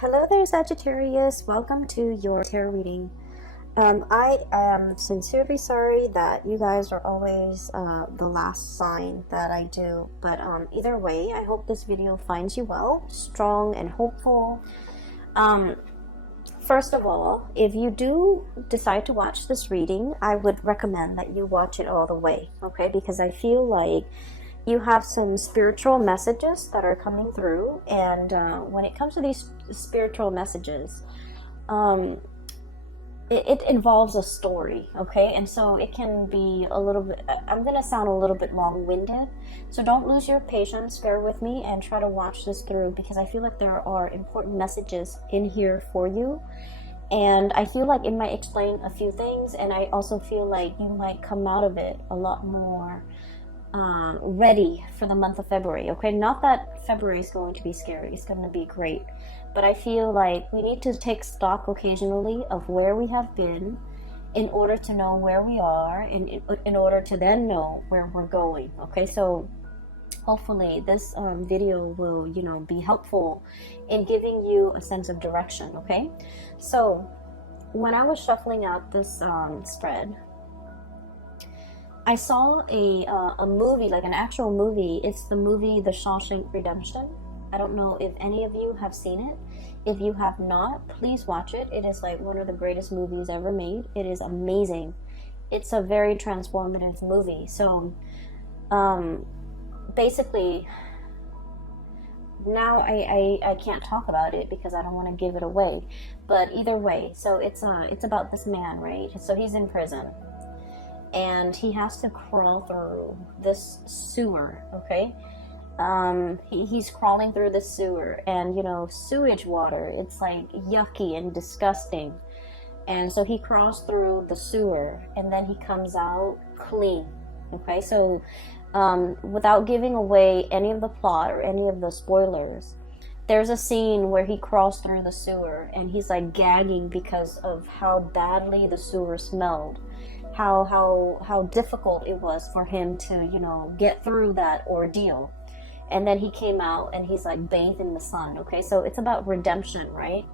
Hello there, Sagittarius. Welcome to your tarot reading. I am sincerely sorry that you guys are always the last sign that I do. But either way, I hope this video finds you well, strong and hopeful. First of all, if you do decide to watch this reading, I would recommend that you watch it all the way, okay? Because I feel like you have some spiritual messages that are coming through, and when it comes to these spiritual messages, it involves a story, okay? And so it can be a little bit, I'm gonna sound a little bit long-winded, so don't lose your patience, bear with me and try to watch this through, because I feel like there are important messages in here for you, and I feel like it might explain a few things, and I also feel like you might come out of it a lot more ready for the month of February, okay? Not that February is going to be scary, it's going to be great, but I feel like we need to take stock occasionally of where we have been in order to know where we are, and in order to then know where we're going, okay? So hopefully this video will, be helpful in giving you a sense of direction, okay? So when I was shuffling out this spread, I saw a movie, like an actual movie. It's the movie The Shawshank Redemption. I don't know if any of you have seen it. If you have not, please watch it. It is like one of the greatest movies ever made. It is amazing. It's a very transformative movie. So basically, now I can't talk about it because I don't want to give it away. But either way, so it's about this man, right? So he's in prison, and he has to crawl through this sewer, okay? He's crawling through the sewer, and sewage water, it's like yucky and disgusting. And so he crawls through the sewer, and then he comes out clean, okay? So without giving away any of the plot or any of the spoilers, there's a scene where he crawls through the sewer, and he's like gagging because of how badly the sewer smelled. How difficult it was for him to get through that ordeal. And then he came out and he's like bathed in the sun, okay? So it's about redemption, right?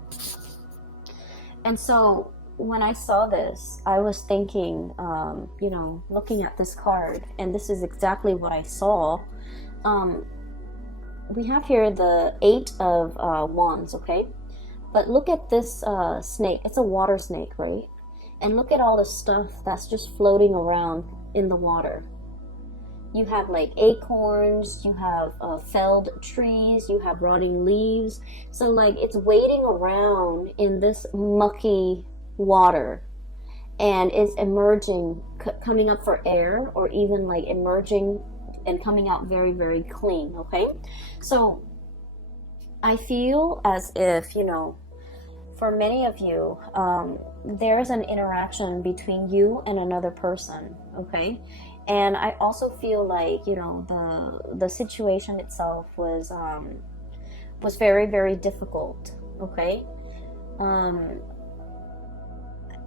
And so when I saw this, I was thinking, looking at this card, and this is exactly what I saw. We have here the 8 of Wands, okay? But look at this snake. It's a water snake, right? And look at all the stuff that's just floating around in the water. You have like acorns, you have felled trees, you have rotting leaves. So like it's waiting around in this mucky water, and it's emerging, coming up for air, or even like emerging and coming out very, very clean, okay? So I feel as if, for many of you, there's an interaction between you and another person, okay? And I also feel like, the situation itself was very, very difficult, okay?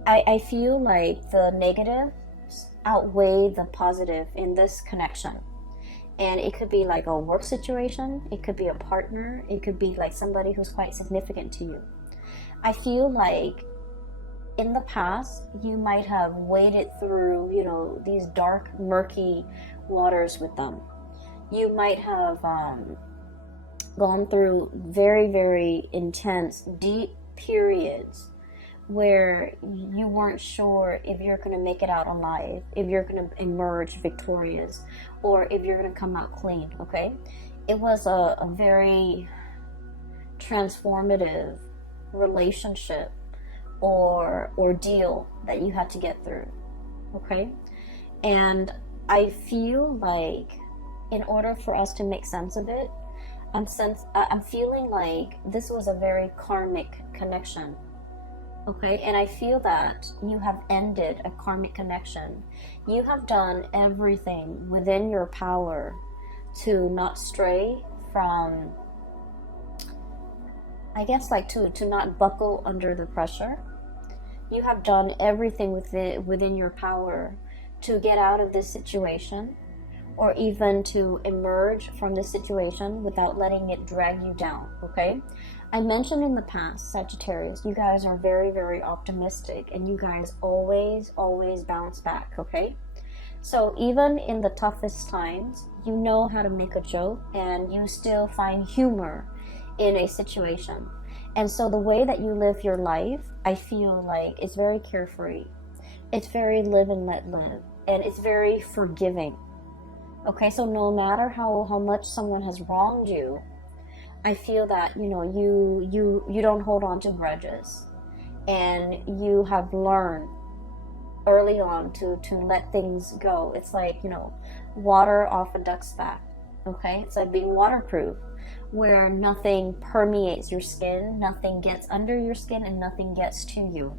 I feel like the negative outweigh the positive in this connection. And it could be like a work situation, it could be a partner, it could be like somebody who's quite significant to you. I feel like in the past, you might have waded through, these dark, murky waters with them. You might have gone through very, very intense, deep periods where you weren't sure if you're going to make it out alive, if you're going to emerge victorious, or if you're going to come out clean, okay? It was a very transformative relationship or ordeal that you had to get through, okay? And I feel like in order for us to make sense of it, I'm feeling like this was a very karmic connection, okay? And I feel that you have ended a karmic connection. You have done everything within your power to not stray from, I guess, like to not buckle under the pressure. You have done everything within your power to get out of this situation, or even to emerge from this situation without letting it drag you down, okay? I mentioned in the past, Sagittarius, you guys are very, very optimistic, and you guys always, always bounce back, okay? So even in the toughest times, you know how to make a joke, and you still find humor in a situation. And so the way that you live your life, I feel like it's very carefree. It's very live and let live, and it's very forgiving. Okay, so no matter how much someone has wronged you, I feel that, you know, you don't hold on to grudges, and you have learned early on to let things go. It's like, you know, water off a duck's back. Okay, it's like being waterproof, where nothing permeates your skin, nothing gets under your skin, and nothing gets to you.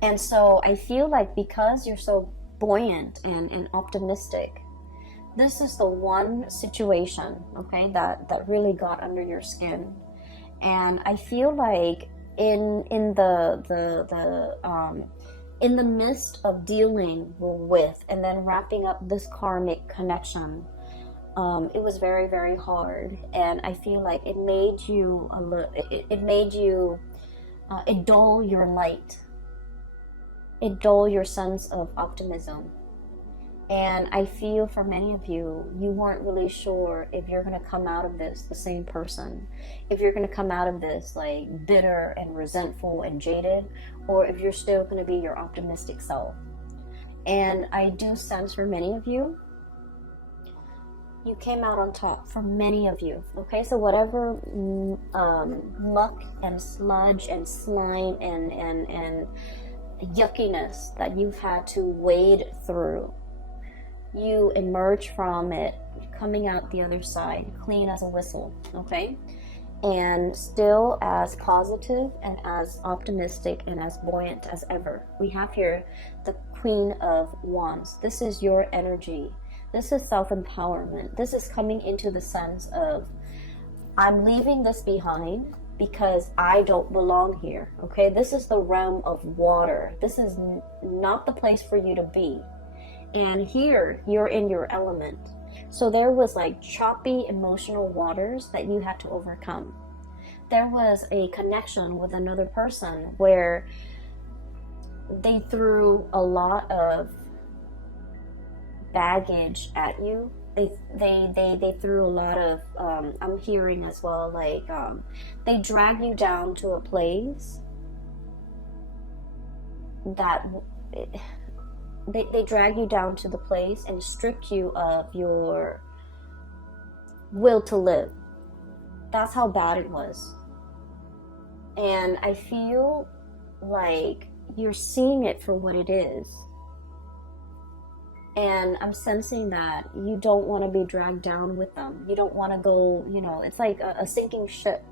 And so I feel like because you're so buoyant and optimistic, this is the one situation, okay, that really got under your skin. And I feel like in the midst of dealing with and then wrapping up this karmic connection, it was very, very hard. And I feel like it made you it dull your light. It dull your sense of optimism. And I feel for many of you, you weren't really sure if you're going to come out of this the same person, if you're going to come out of this like bitter and resentful and jaded, or if you're still going to be your optimistic self. And I do sense for many of you, you came out on top, for many of you. Okay, so whatever muck and sludge and slime and yuckiness that you've had to wade through, you emerge from it coming out the other side clean as a whistle, okay? And still as positive and as optimistic and as buoyant as ever. We have here the Queen of Wands. This is your energy. This is self-empowerment. This is coming into the sense of, I'm leaving this behind because I don't belong here, okay? This is the realm of water. This is not the place for you to be. And here, you're in your element. So there was like choppy emotional waters that you had to overcome. There was a connection with another person where they threw a lot of baggage at you. They threw a lot of, I'm hearing as well, like, they drag you down to a place that... They drag you down to the place and stripped you of your will to live. That's how bad it was. And I feel like you're seeing it for what it is. And I'm sensing that you don't want to be dragged down with them. You don't want to go, you know, it's like a sinking ship.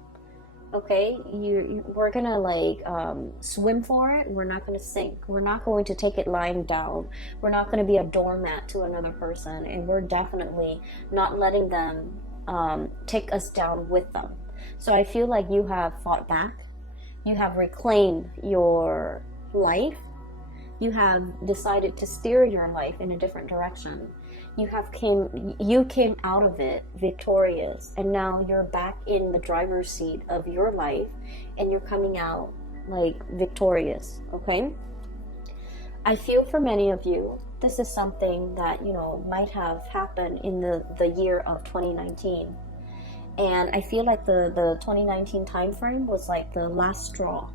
Okay, we're gonna like swim for it. We're not gonna sink. We're not going to take it lying down. We're not gonna be a doormat to another person, and we're definitely not letting them take us down with them. So I feel like you have fought back. You have reclaimed your life. You have decided to steer your life in a different direction. You came out of it victorious, and now you're back in the driver's seat of your life, and you're coming out like victorious, okay? I feel for many of you, this is something that, you know, might have happened in the year of 2019. And I feel like the 2019 time frame was like the last straw.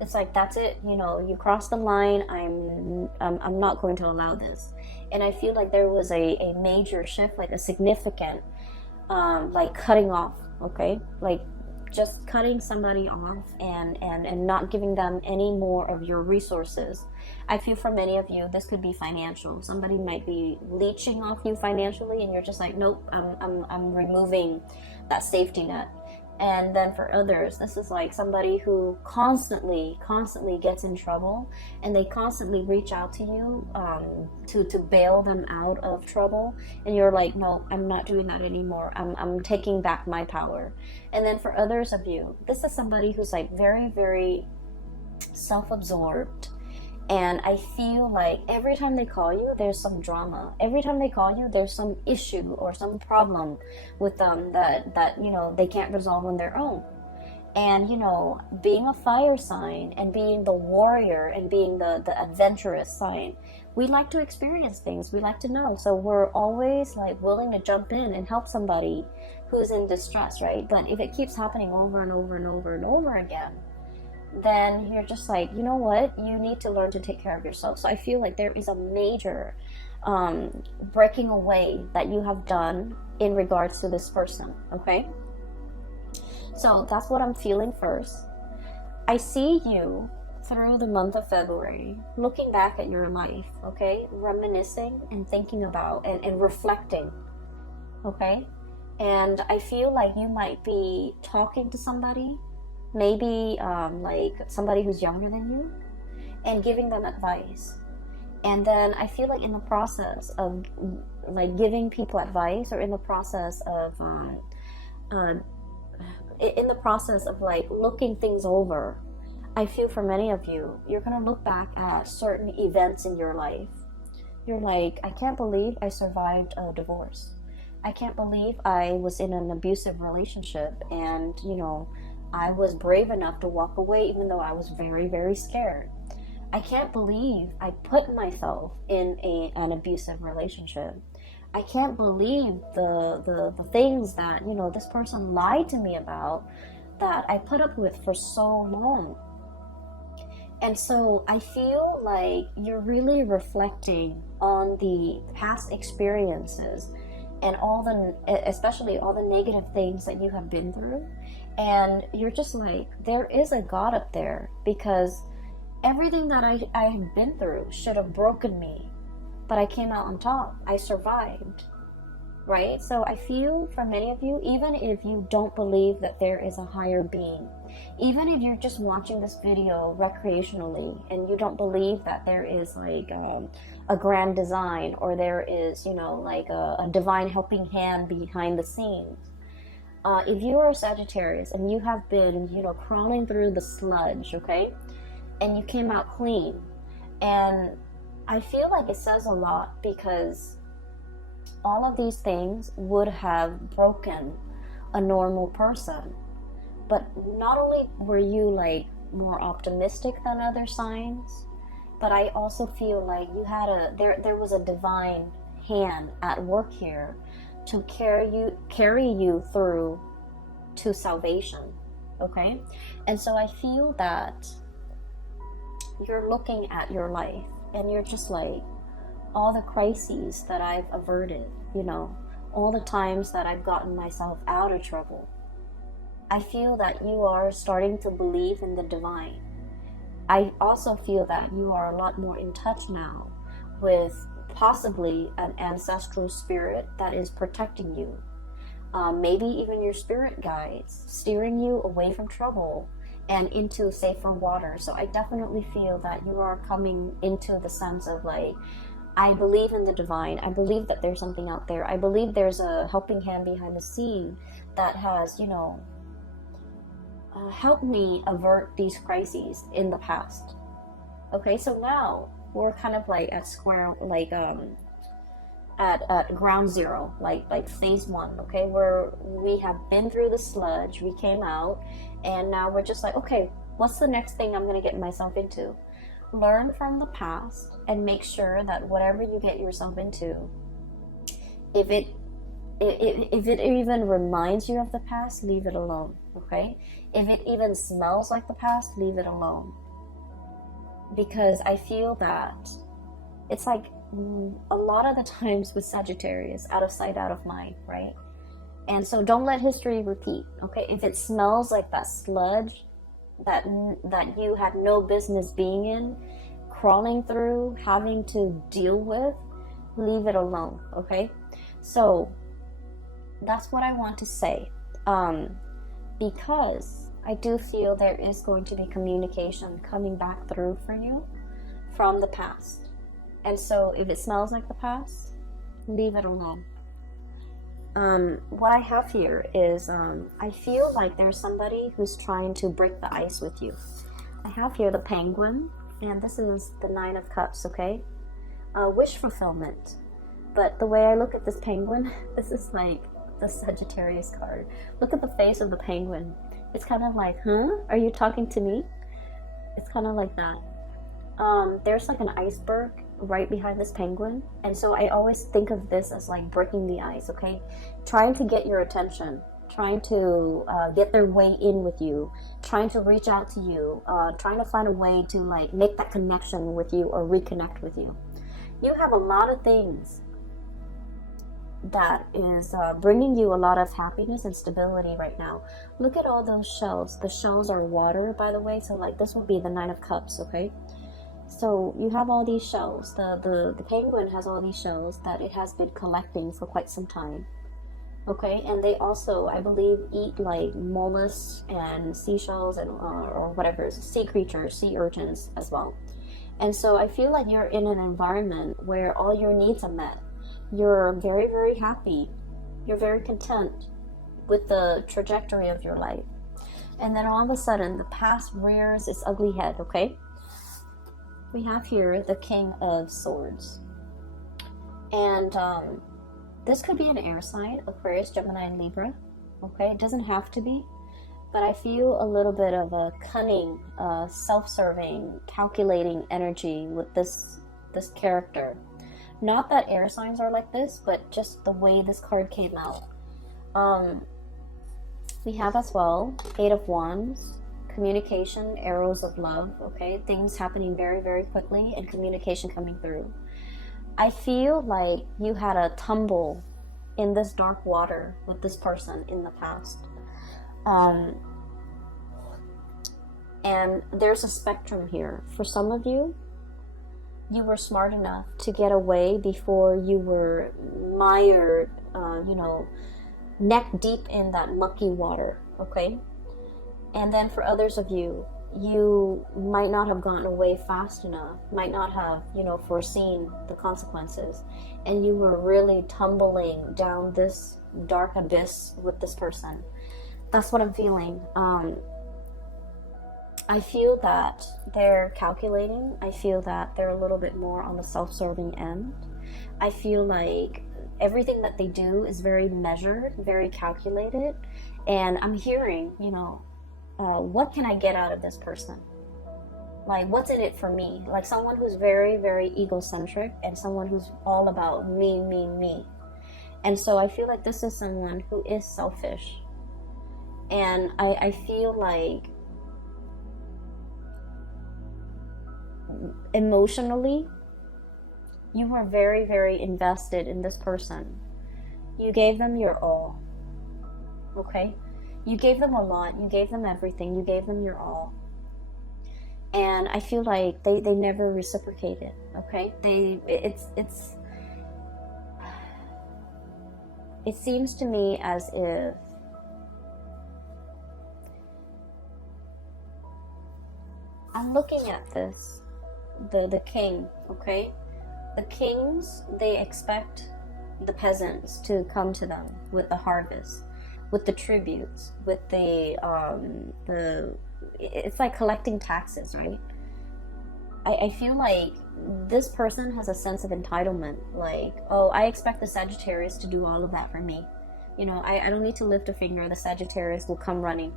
It's like, that's it, you know, you crossed the line, I'm not going to allow this. And I feel like there was a major shift, like a significant, like cutting off, okay? Like just cutting somebody off and not giving them any more of your resources. I feel for many of you, this could be financial. Somebody might be leeching off you financially, and you're just like, nope, I'm removing that safety net. And then for others, this is like somebody who constantly gets in trouble, and they constantly reach out to you to bail them out of trouble. And you're like, no, I'm not doing that anymore. I'm taking back my power. And then for others of you, this is somebody who's like very, very self-absorbed And I feel like every time they call you, there's some drama. Every time they call you, there's some issue or some problem with them that you know, they can't resolve on their own. And, you know, being a fire sign and being the warrior and being the adventurous sign, we like to experience things. We like to know. So we're always like willing to jump in and help somebody who's in distress, right? But if it keeps happening over and over and over and over again, then you're just like, you know what? You need to learn to take care of yourself. So I feel like there is a major breaking away that you have done in regards to this person, okay? So that's what I'm feeling first. I see you through the month of February, looking back at your life, okay? Reminiscing and thinking about and reflecting, okay? And I feel like you might be talking to somebody, maybe like somebody who's younger than you, and giving them advice. And then I feel like in the process of like giving people advice, or in the process of like looking things over, I feel for many of you, you're going to look back at certain events in your life. You're like, I can't believe I survived a divorce. I can't believe I was in an abusive relationship, and, you know, I was brave enough to walk away even though I was very, very scared. I can't believe I put myself in an abusive relationship. I can't believe the things that, you know, this person lied to me about, that I put up with for so long. And so I feel like you're really reflecting on the past experiences and especially all the negative things that you have been through. And you're just like, there is a God up there, because everything that I have been through should have broken me, but I came out on top. I survived, right? So I feel for many of you, even if you don't believe that there is a higher being, even if you're just watching this video recreationally and you don't believe that there is like a grand design, or there is, you know, like a divine helping hand behind the scenes, if you are a Sagittarius and you have been, you know, crawling through the sludge, okay, and you came out clean, and I feel like it says a lot, because all of these things would have broken a normal person. But not only were you like more optimistic than other signs, but I also feel like you had there was a divine hand at work here to carry you through to salvation, okay? And so I feel that you're looking at your life and you're just like, all the crises that I've averted, you know, all the times that I've gotten myself out of trouble. I feel that you are starting to believe in the divine. I also feel that you are a lot more in touch now with possibly an ancestral spirit that is protecting you. Maybe even your spirit guides, steering you away from trouble and into safer water. So I definitely feel that you are coming into the sense of like, I believe in the divine. I believe that there's something out there. I believe there's a helping hand behind the scene that has, you know, helped me avert these crises in the past. Okay, so now we're kind of like at square, like at ground zero, like phase one. Okay, where we have been through the sludge, we came out, and now we're just like, okay, what's the next thing I'm gonna get myself into? Learn from the past and make sure that whatever you get yourself into, if it even reminds you of the past, leave it alone, okay? If it even smells like the past, leave it alone. Because I feel that it's like a lot of the times with Sagittarius, out of sight, out of mind, right? And so don't let history repeat, okay? If it smells like that sludge that you had no business being in, crawling through, having to deal with, leave it alone, okay? So that's what I want to say, because I do feel there is going to be communication coming back through for you from the past. And so if it smells like the past, leave it alone. What I have here is I feel like there's somebody who's trying to break the ice with you. I have here the penguin, And this is the Nine of Cups, okay? Wish fulfillment. But the way I look at this penguin, this is like the Sagittarius card. Look at the face of the penguin. It's kind of like, huh? Are you talking to me? It's kind of like that. There's like an iceberg right behind this penguin. And so I always think of this as like breaking the ice, okay? Trying to get your attention. Trying to get their way in with you. Trying to reach out to you. Trying to find a way to like make that connection with you or reconnect with you. You have a lot of things that is bringing you a lot of happiness and stability right now. Look at all those shells. The shells are water, by the way, so like this would be the Nine of Cups, okay? So you have all these shells. The penguin has all these shells that it has been collecting for quite some time, okay? And they also, I believe, eat like mollusks and seashells and or whatever, sea creatures, sea urchins as well. And so I feel like you're in an environment where all your needs are met. You're very, very happy. You're very content with the trajectory of your life. And then all of a sudden, the past rears its ugly head, okay? We have here the King of Swords. And this could be an air sign, Aquarius, Gemini, and Libra, okay? It doesn't have to be. But I feel a little bit of a cunning, self-serving, calculating energy with this character. Not that air signs are like this, but just the way this card came out. We have as well Eight of Wands, communication, arrows of love, okay? Things happening very, very quickly and communication coming through. I feel like you had a tumble in this dark water with this person in the past. And there's a spectrum here. For some of you, you were smart enough to get away before you were mired, neck deep in that mucky water, okay? And then for others of you, you might not have gotten away fast enough, might not have, foreseen the consequences, and you were really tumbling down this dark abyss with this person. That's what I'm feeling. I feel that they're calculating. I feel that they're a little bit more on the self-serving end. I feel like everything that they do is very measured, very calculated. And I'm hearing, what can I get out of this person? Like, what's in it for me? Like someone who's very, very egocentric and someone who's all about me, me, me. And so I feel like this is someone who is selfish. And I feel like emotionally, you were very, very invested in this person. You gave them your all, okay? You gave them a lot. You gave them everything. You gave them your all. And I feel like they never reciprocated, okay? It seems to me as if I'm looking at this. The king, okay? The kings, they expect the peasants to come to them with the harvest, with the tributes, with it's like collecting taxes, right? I feel like this person has a sense of entitlement, like, oh, I expect the Sagittarius to do all of that for me. I don't need to lift a finger, the Sagittarius will come running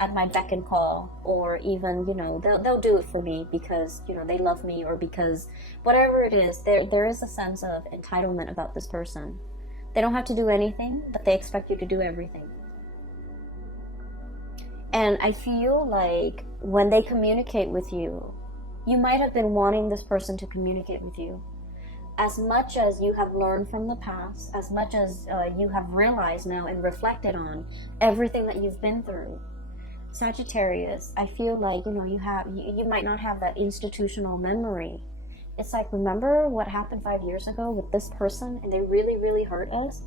at my beck and call, or even, they'll do it for me because, they love me, or because whatever it is, there is a sense of entitlement about this person. They don't have to do anything, but they expect you to do everything. And I feel like when they communicate with you, you might have been wanting this person to communicate with you. As much as you have learned from the past, as much as you have realized now and reflected on everything that you've been through, Sagittarius, I feel like, you might not have that institutional memory. It's like, remember what happened 5 years ago with this person and they really, really hurt us?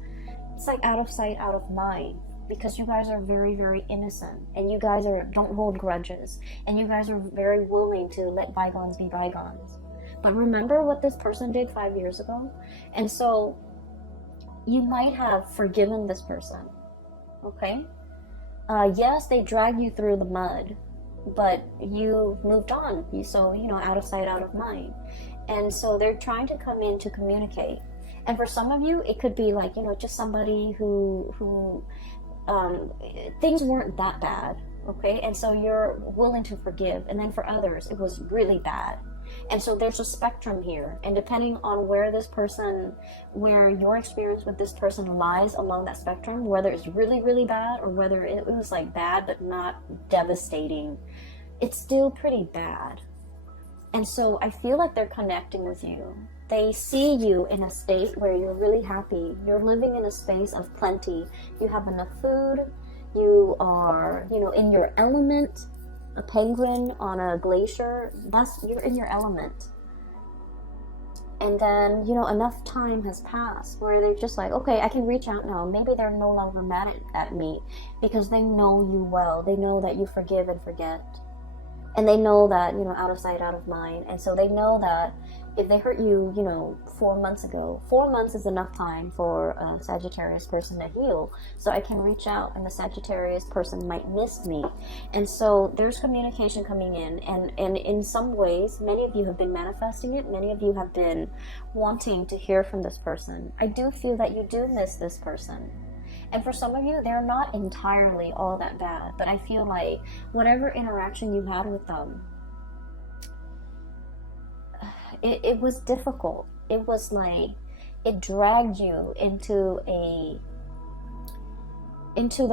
It's like out of sight, out of mind, because you guys are very, very innocent, and you guys don't hold grudges, and you guys are very willing to let bygones be bygones. But remember what this person did 5 years ago? And so you might have forgiven this person, okay? Yes, they dragged you through the mud, but you moved on. So, out of sight, out of mind. And so they're trying to come in to communicate. And for some of you, it could be like, just somebody who things weren't that bad, okay? And so you're willing to forgive. And then for others, it was really bad. And so there's a spectrum here. And depending on where your experience with this person lies along that spectrum, whether it's really, really bad or whether it was like bad but not devastating, it's still pretty bad. And so I feel like they're connecting with you. They see you in a state where you're really happy. You're living in a space of plenty. You have enough food. You are, in your element. A penguin on a glacier, you're in your element. And then, enough time has passed where they're just like, okay, I can reach out now. Maybe they're no longer mad at me because they know you well. They know that you forgive and forget. And they know that, out of sight, out of mind. And so they know that if they hurt you, 4 months ago, 4 months is enough time for a Sagittarius person to heal. So I can reach out and the Sagittarius person might miss me. And so there's communication coming in. And in some ways, many of you have been manifesting it. Many of you have been wanting to hear from this person. I do feel that you do miss this person. And for some of you, they're not entirely all that bad. But I feel like whatever interaction you had with them, it was difficult. It was like it dragged you into the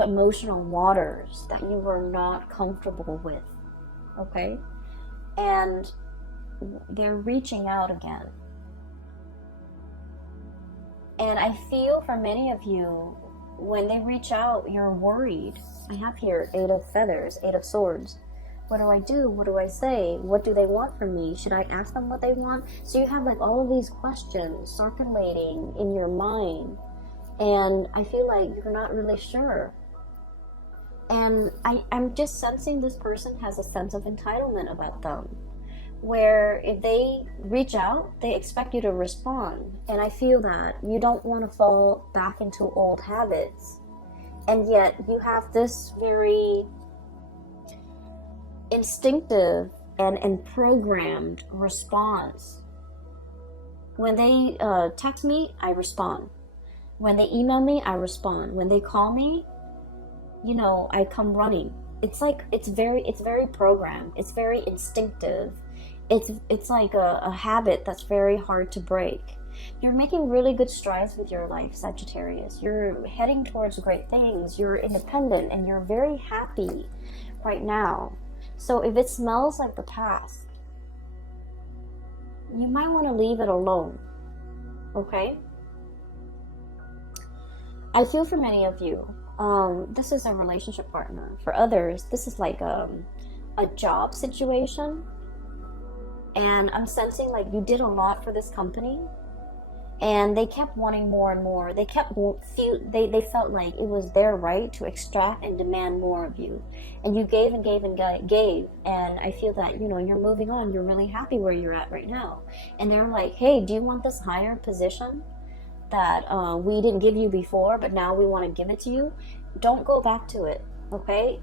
emotional waters that you were not comfortable with. Okay? And they're reaching out again. And I feel for many of you, when they reach out, you're worried. I have here 8 of feathers, 8 of swords. What do I do? What do I say? What do they want from me? Should I ask them what they want? So you have like all of these questions circulating in your mind. And I feel like you're not really sure. And I'm just sensing this person has a sense of entitlement about them. Where if they reach out, they expect you to respond. And I feel that you don't want to fall back into old habits. And yet you have this very instinctive and programmed response. When they text me, I respond. When they email me, I respond. When they call me, I come running. It's like it's very programmed. It's very instinctive. It's like a habit that's very hard to break. You're making really good strides with your life, Sagittarius. You're heading towards great things. You're independent and you're very happy right now. So if it smells like the past, you might want to leave it alone. Okay? I feel for many of you, this is a relationship partner. For others, this is like a job situation. And I'm sensing like you did a lot for this company. And they kept wanting more and more. They felt like it was their right to extract and demand more of you. And you gave and gave and gave. And I feel that, you're moving on. You're really happy where you're at right now. And they're like, hey, do you want this higher position that we didn't give you before, but now we want to give it to you? Don't go back to it, okay?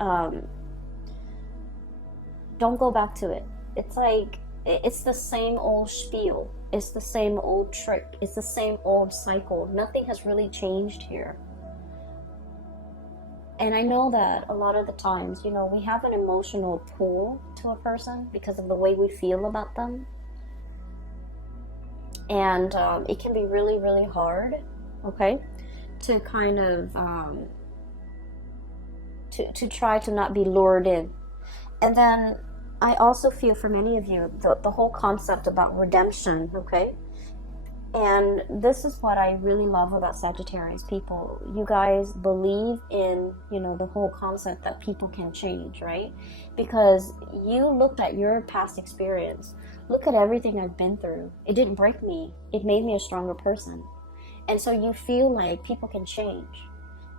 Don't go back to it. It's like, it's the same old spiel. It's the same old trick. It's the same old cycle. Nothing has really changed here. And I know that a lot of the times, we have an emotional pull to a person because of the way we feel about them. And it can be really, really hard, okay, to kind of, to try to not be lured in. And then I also feel for many of you, the whole concept about redemption, okay? And this is what I really love about Sagittarius people. You guys believe in, the whole concept that people can change, right? Because you looked at your past experience. Look at everything I've been through. It didn't break me. It made me a stronger person. And so you feel like people can change.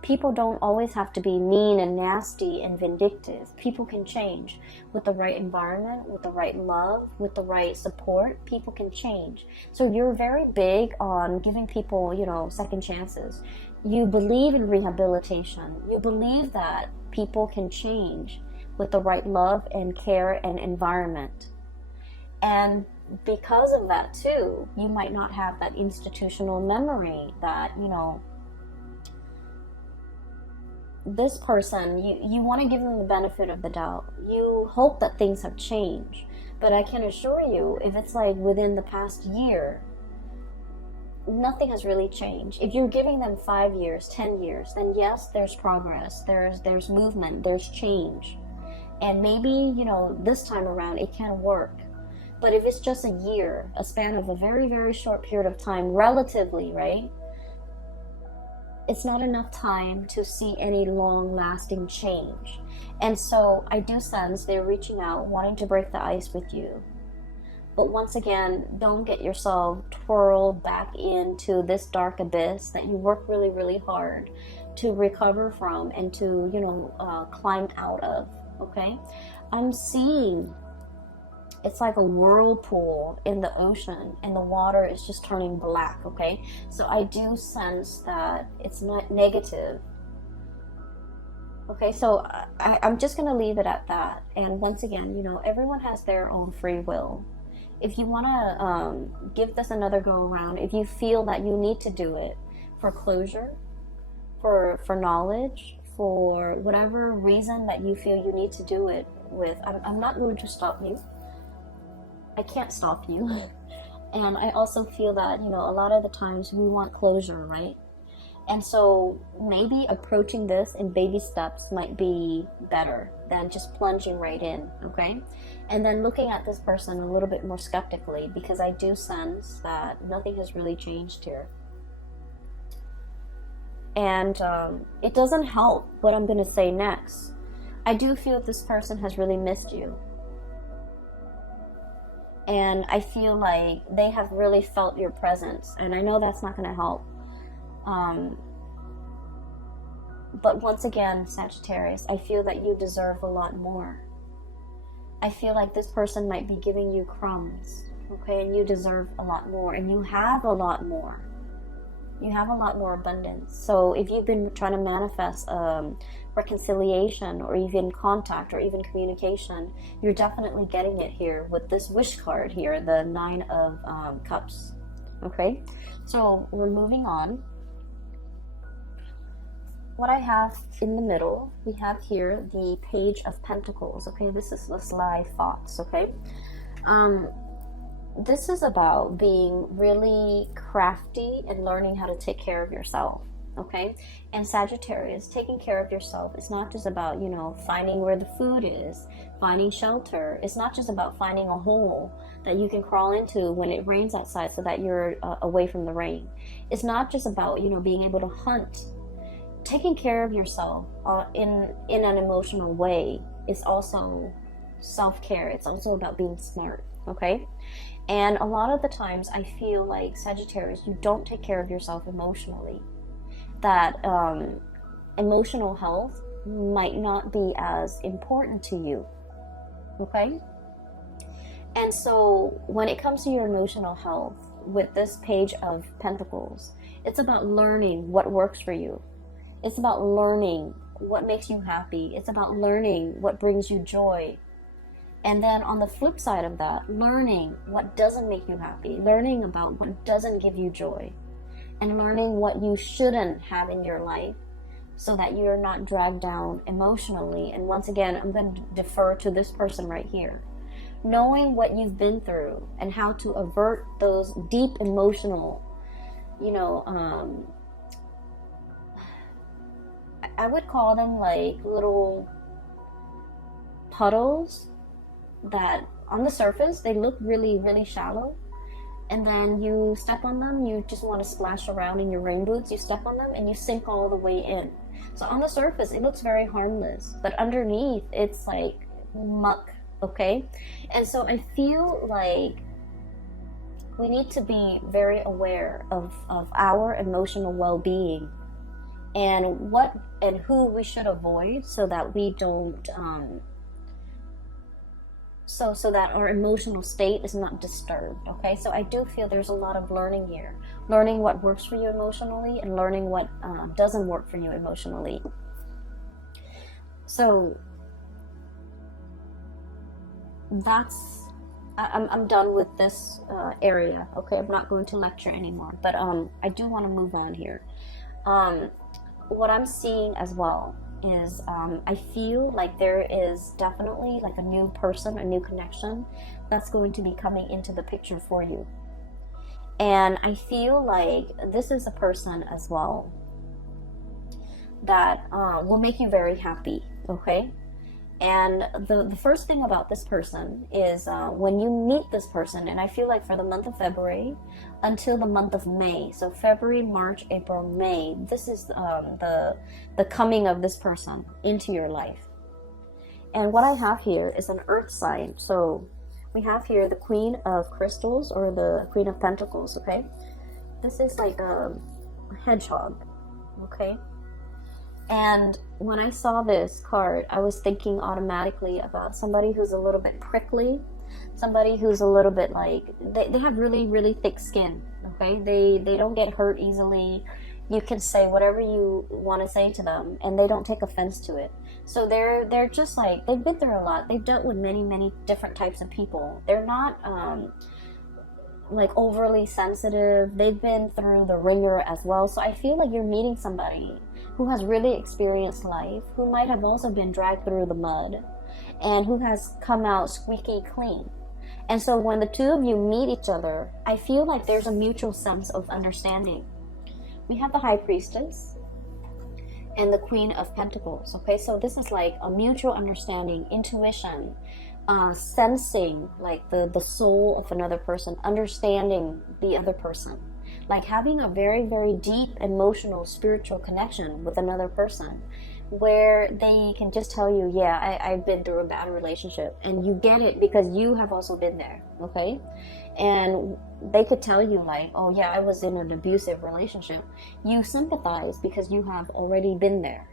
People don't always have to be mean and nasty and vindictive. People can change with the right environment, with the right love, with the right support. People can change. So you're very big on giving people, second chances. You believe in rehabilitation. You believe that people can change with the right love and care and environment. And because of that too, you might not have that institutional memory that, you know, this person, you want to give them the benefit of the doubt. You hope that things have changed. But I can assure you, if it's like within the past year, nothing has really changed. If you're giving them 5 years, 10 years, then yes, there's progress, there's movement, there's change. And maybe, you know, this time around it can work. But if it's just a year, a span of a very, very short period of time, relatively, right? It's not enough time to see any long-lasting change. And so I do sense they're reaching out, wanting to break the ice with you. But once again, don't get yourself twirled back into this dark abyss that you work really, really hard to recover from and to, you know, climb out of, okay? I'm seeing it's like a whirlpool in the ocean and the water is just turning black, okay? So I do sense that it's not negative. Okay, so I'm just going to leave it at that. And once again, you know, everyone has their own free will. If you want to give this another go around, if you feel that you need to do it for closure, for knowledge, for whatever reason that you feel you need to do it with, I'm not going to stop you. I can't stop you. And I also feel that, you know, a lot of the times we want closure, right? And so maybe approaching this in baby steps might be better than just plunging right in, okay? And then looking at this person a little bit more skeptically, because I do sense that nothing has really changed here. And it doesn't help what I'm going to say next. I do feel this person has really missed you. And I feel like they have really felt your presence. And I know that's not going to help. But once again, Sagittarius, I feel that you deserve a lot more. I feel like this person might be giving you crumbs, okay? And you deserve a lot more. And you have a lot more. You have a lot more abundance. So if you've been trying to manifest reconciliation or even contact or even communication, you're definitely getting it here with this wish card here, the 9 of Cups. Okay, so we're moving on. What I have in the middle, we have here the Page of Pentacles. Okay, this is the sly thoughts. Okay, this is about being really crafty and learning how to take care of yourself. Okay, and Sagittarius, taking care of yourself is not just about, you know, finding where the food is, finding shelter. It's not just about finding a hole that you can crawl into when it rains outside so that you're away from the rain. It's not just about, you know, being able to hunt. Taking care of yourself in an emotional way is also self-care. It's also about being smart, okay? And a lot of the times I feel like, Sagittarius, you don't take care of yourself emotionally. That emotional health might not be as important to you, okay? And so when it comes to your emotional health, with this Page of Pentacles, it's about learning what works for you. It's about learning what makes you happy. It's about learning what brings you joy. And then on the flip side of that, learning what doesn't make you happy, learning about what doesn't give you joy, and learning what you shouldn't have in your life so that you're not dragged down emotionally. And once again, I'm going to defer to this person right here. Knowing what you've been through and how to avert those deep emotional, you know, I would call them like little puddles that on the surface, they look really, really shallow. And then you step on them, you just want to splash around in your rain boots, you step on them and you sink all the way in. So on the surface, it looks very harmless, but underneath, it's like muck, okay? And so I feel like we need to be very aware of our emotional well-being and what and who we should avoid so that we don't so that our emotional state is not disturbed, okay? So I do feel there's a lot of learning here. Learning what works for you emotionally and learning what doesn't work for you emotionally. So I'm done with this area. Okay, I'm not going to lecture anymore, but I do want to move on here. What I'm seeing as well is I feel like there is definitely like a new person, a new connection that's going to be coming into the picture for you. And I feel like this is a person as well that will make you very happy, okay? And the first thing about this person is when you meet this person, and I feel like for the month of February until the month of May, so February, March, April, May, this is the coming of this person into your life. And what I have here is an earth sign. So we have here the Queen of Crystals, or the Queen of Pentacles, okay? This is like a hedgehog, okay? And when I saw this card, I was thinking automatically about somebody who's a little bit prickly, somebody who's a little bit like, they have really, really thick skin, okay? They don't get hurt easily. You can say whatever you want to say to them, and they don't take offense to it. So they're just like, they've been through a lot. They've dealt with many, many different types of people. They're not like overly sensitive. They've been through the ringer as well. So I feel like you're meeting somebody who has really experienced life, who might have also been dragged through the mud, and who has come out squeaky clean. And so when the two of you meet each other, I feel like there's a mutual sense of understanding. We have the High Priestess and the Queen of Pentacles, okay? So this is like a mutual understanding, intuition, sensing like the soul of another person, understanding the other person, like having a very, very deep emotional, spiritual connection with another person, where they can just tell you, yeah, I've been through a bad relationship, and you get it because you have also been there, okay? And they could tell you like, oh yeah, I was in an abusive relationship. You sympathize because you have already been there.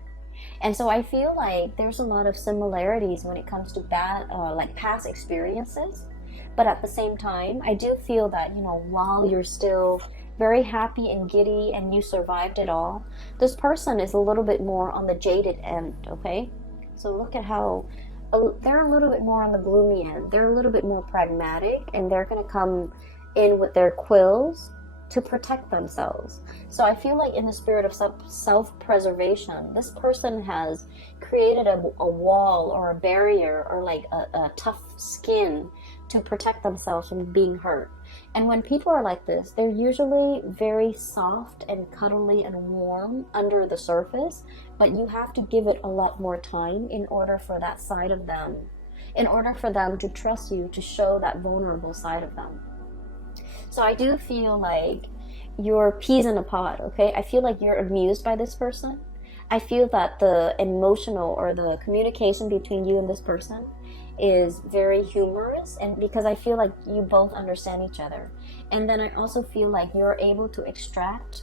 And so I feel like there's a lot of similarities when it comes to bad, like past experiences. But at the same time, I do feel that, you know, while you're still very happy and giddy and you survived it all, this person is a little bit more on the jaded end, okay? So look at how they're a little bit more on the gloomy end. They're a little bit more pragmatic, and they're going to come in with their quills to protect themselves. So I feel like in the spirit of self-preservation, this person has created a wall or a barrier, or like a tough skin to protect themselves from being hurt. And when people are like this, they're usually very soft and cuddly and warm under the surface, but you have to give it a lot more time in order for that side of them, in order for them to trust you, to show that vulnerable side of them. So I do feel like you're peas in a pod, okay? I feel like you're amused by this person. I feel that the emotional or the communication between you and this person is very humorous, and because I feel like you both understand each other. And then I also feel like you're able to extract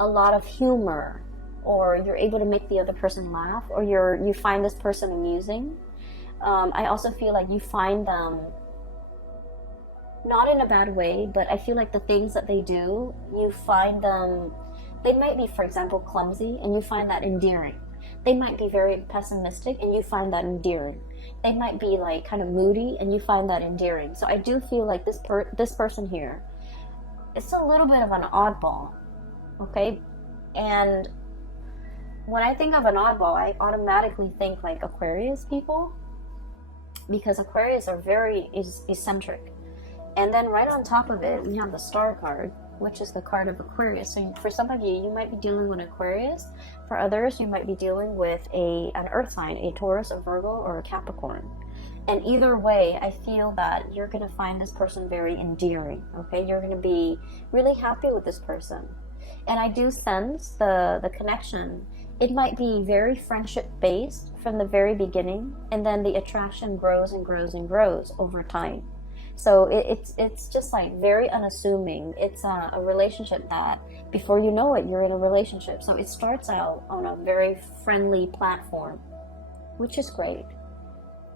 a lot of humor, or you're able to make the other person laugh, or you find this person amusing. I also feel like you find them not in a bad way, but I feel like the things that they do, you find them, they might be, for example, clumsy, and you find that endearing. They might be very pessimistic, and you find that endearing. They might be like kind of moody, and you find that endearing. So I do feel like this person here, it's a little bit of an oddball, okay? And when I think of an oddball, I automatically think like Aquarius people, because Aquarius are very eccentric. And then right on top of it, we have the Star card, which is the card of Aquarius. So for some of you, you might be dealing with Aquarius. For others, you might be dealing with an earth sign, a Taurus, a Virgo, or a Capricorn. And either way, I feel that you're going to find this person very endearing, okay? You're going to be really happy with this person. And I do sense the connection. It might be very friendship-based from the very beginning, and then the attraction grows and grows and grows over time. So it's just like very unassuming. It's a relationship that before you know it, you're in a relationship. So it starts out on a very friendly platform, which is great.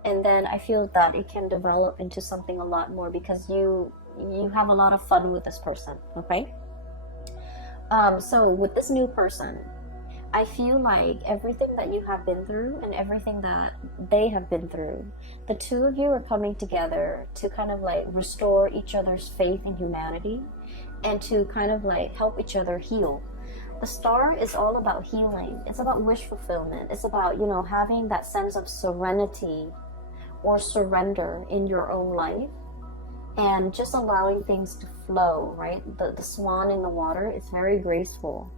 And then I feel that it can develop into something a lot more because you have a lot of fun with this person, okay? So with this new person, I feel like everything that you have been through and everything that they have been through, the two of you are coming together to kind of like restore each other's faith in humanity and to kind of like help each other heal. The star is all about healing. It's about wish fulfillment. It's about, you know, having that sense of serenity or surrender in your own life and just allowing things to flow, right? The swan in the water is very graceful.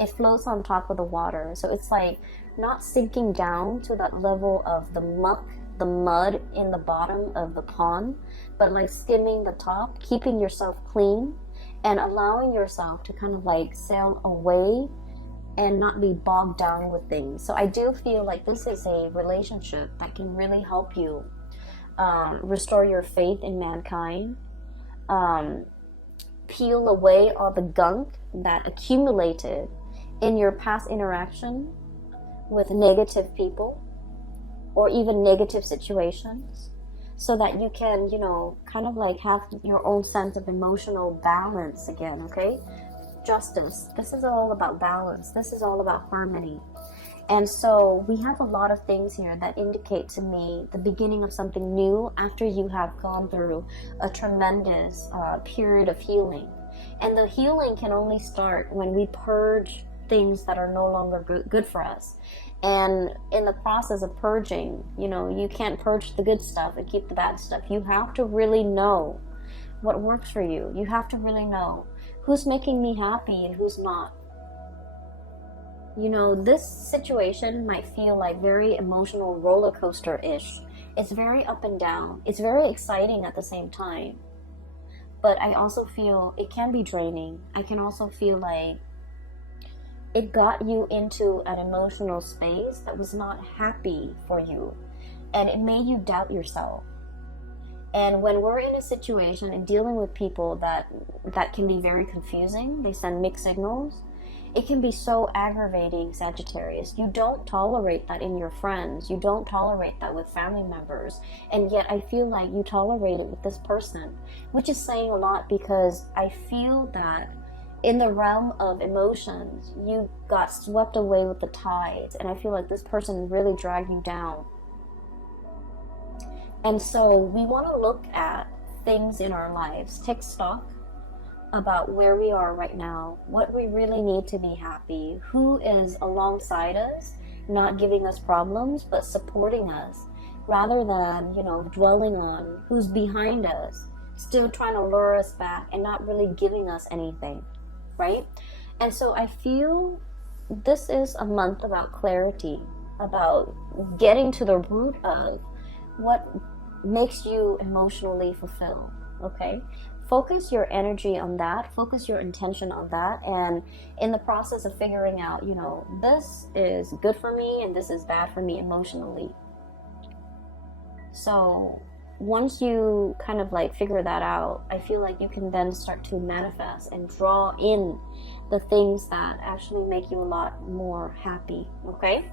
It floats on top of the water. So it's like not sinking down to that level of the muck, the mud in the bottom of the pond, but like skimming the top, keeping yourself clean and allowing yourself to kind of like sail away and not be bogged down with things. So I do feel like this is a relationship that can really help you restore your faith in mankind, peel away all the gunk that accumulated in your past interaction with negative people or even negative situations, so that you can, you know, kind of like have your own sense of emotional balance again, okay? Justice. This is all about balance. This is all about harmony. And so we have a lot of things here that indicate to me the beginning of something new after you have gone through a tremendous period of healing. And the healing can only start when we purge things that are no longer good for us. And in the process of purging, you know, you can't purge the good stuff and keep the bad stuff. You have to really know what works for you. You have to really know who's making me happy and who's not. You know, this situation might feel like very emotional roller coaster-ish. It's very up and down. It's very exciting at the same time. But I also feel it can be draining. I can also feel like it got you into an emotional space that was not happy for you. And it made you doubt yourself. And when we're in a situation and dealing with people that can be very confusing, they send mixed signals, it can be so aggravating, Sagittarius. You don't tolerate that in your friends. You don't tolerate that with family members. And yet I feel like you tolerate it with this person, which is saying a lot, because I feel that in the realm of emotions, you got swept away with the tides. And I feel like this person really dragged you down. And so we want to look at things in our lives, take stock about where we are right now, what we really need to be happy, who is alongside us, not giving us problems, but supporting us, rather than, you know, dwelling on who's behind us, still trying to lure us back and not really giving us anything, right? And so I feel this is a month about clarity, about getting to the root of what makes you emotionally fulfilled, okay? Focus your energy on that, focus your intention on that, and in the process of figuring out, you know, this is good for me and this is bad for me emotionally. So once you kind of like figure that out, I feel like you can then start to manifest and draw in the things that actually make you a lot more happy, okay?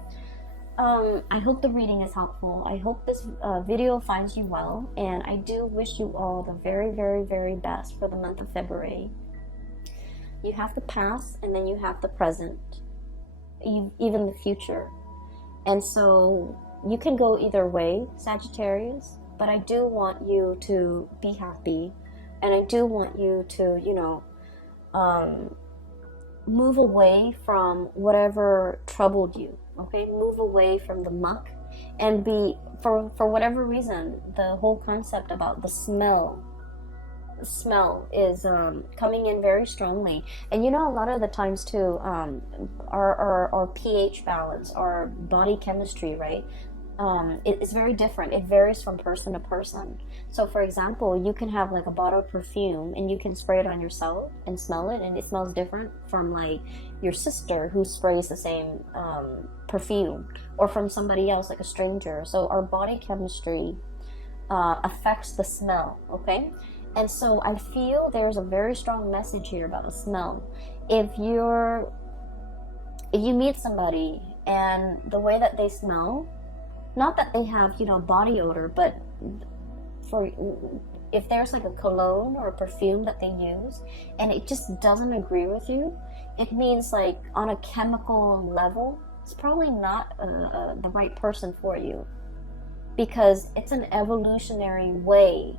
I hope the reading is helpful. I hope this video finds you well, and I do wish you all the very, very, very best for the month of February. You have the past, and then you have the present, even the future. And so you can go either way, Sagittarius, but I do want you to be happy, and I do want you to, you know, move away from whatever troubled you. Okay, move away from the muck, and be, for whatever reason, the whole concept about the smell is coming in very strongly. And you know, a lot of the times too, our pH balance, our body chemistry, right? It is very different. It varies from person to person. So for example, you can have like a bottle of perfume and you can spray it on yourself and smell it, and it smells different from like your sister who sprays the same perfume, or from somebody else, like a stranger. So our body chemistry affects the smell, okay? And so I feel there's a very strong message here about the smell. If you meet somebody and the way that they smell, not that they have, you know, body odor, but if there's like a cologne or a perfume that they use and it just doesn't agree with you, it means like on a chemical level, it's probably not the right person for you, because it's an evolutionary way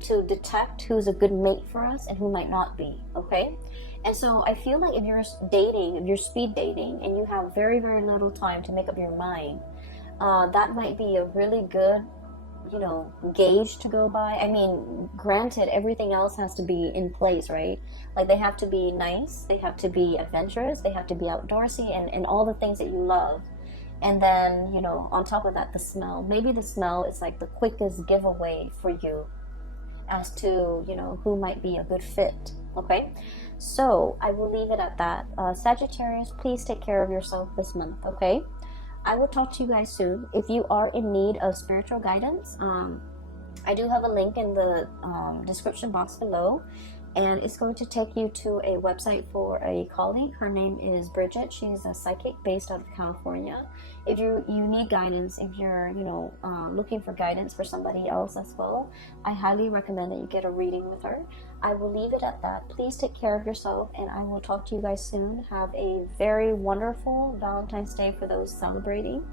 to detect who's a good mate for us and who might not be, okay? And so I feel like if you're dating, if you're speed dating, and you have very, very little time to make up your mind, that might be a really good, gauge to go by. I mean, granted, everything else has to be in place, right? Like, they have to be nice, they have to be adventurous, they have to be outdoorsy, and all the things that you love. And then, on top of that, the smell. Maybe the smell is like the quickest giveaway for you as to, who might be a good fit, okay? So I will leave it at that. Sagittarius, please take care of yourself this month, okay? I will talk to you guys soon. If you are in need of spiritual guidance, I do have a link in the description box below, and it's going to take you to a website for a colleague. Her name is Bridget. She's a psychic based out of California. If you need guidance, if you're looking for guidance for somebody else as well, I highly recommend that you get a reading with her. I will leave it at that. Please take care of yourself, and I will talk to you guys soon. Have a very wonderful Valentine's Day for those celebrating,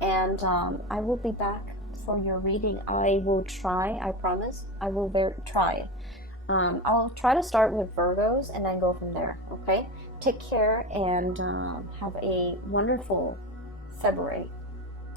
and I will be back for your reading. I will try, I promise, I will try. I'll try to start with Virgos and then go from there, okay? Take care, and have a wonderful February.